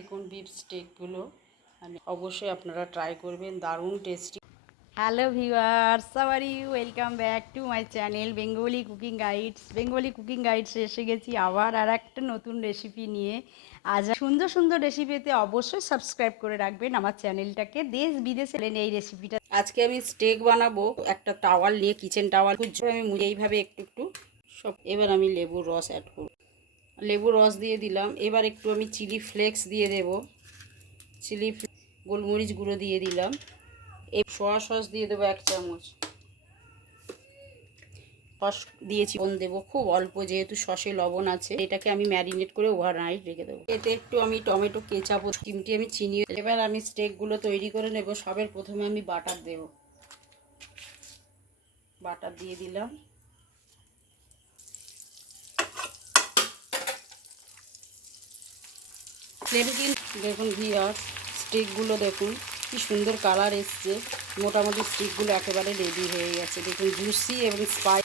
দেখুন বিফ স্টেকগুলো অবশ্যই আপনারা ট্রাই করবেন, দারুণ tasty. Hello viewers, how are you? Welcome back to my channel Bengali cooking guides এসে গেছি আবার আর একটা নতুন রেসিপি নিয়ে। আজ সুন্দর সুন্দর রেসিপি পেতে অবশ্যই সাবস্ক্রাইব করে রাখবেন আমার চ্যানেলটাকে। দেশ বিদেশে এই রেসিপিটা আজকে আমি স্টেক বানাবো। একটা টাওয়াল নিয়ে, কিচেন টাওয়াল আমি মুড়ে এইভাবে একটু একটু সব। এবার আমি লেবুর রস অ্যাড করব, লেবুর রস দিয়ে দিলাম। এবার একটু আমি চিলি ফ্লেক্স দিয়ে দেব, গোলমরিচ গুঁড়ো দিয়ে দিলাম। এই সোয়া সস দিয়ে দেবো 1 চামচ। সস দিয়েছি, লবণ দেবো খুব অল্প, যেহেতু সসে লবণ আছে। এটাকে আমি ম্যারিনেট করে ওভারনাইট রেখে দেবো। এতে একটু আমি টমেটো কেচাপ ও চিমটি আমি চিনি। এবার আমি স্টেকগুলো তৈরি করে নেব। সবের প্রথমে আমি বাটার দেব, বাটার দিয়ে দিলাম। দেখুন ভিউয়ার্স, স্টিকগুলো দেখুন কি সুন্দর কালার এসছে। মোটামুটি স্টিকগুলো একেবারে রেডি হয়ে গেছে। দেখুন জুসি এবং স্পাইস।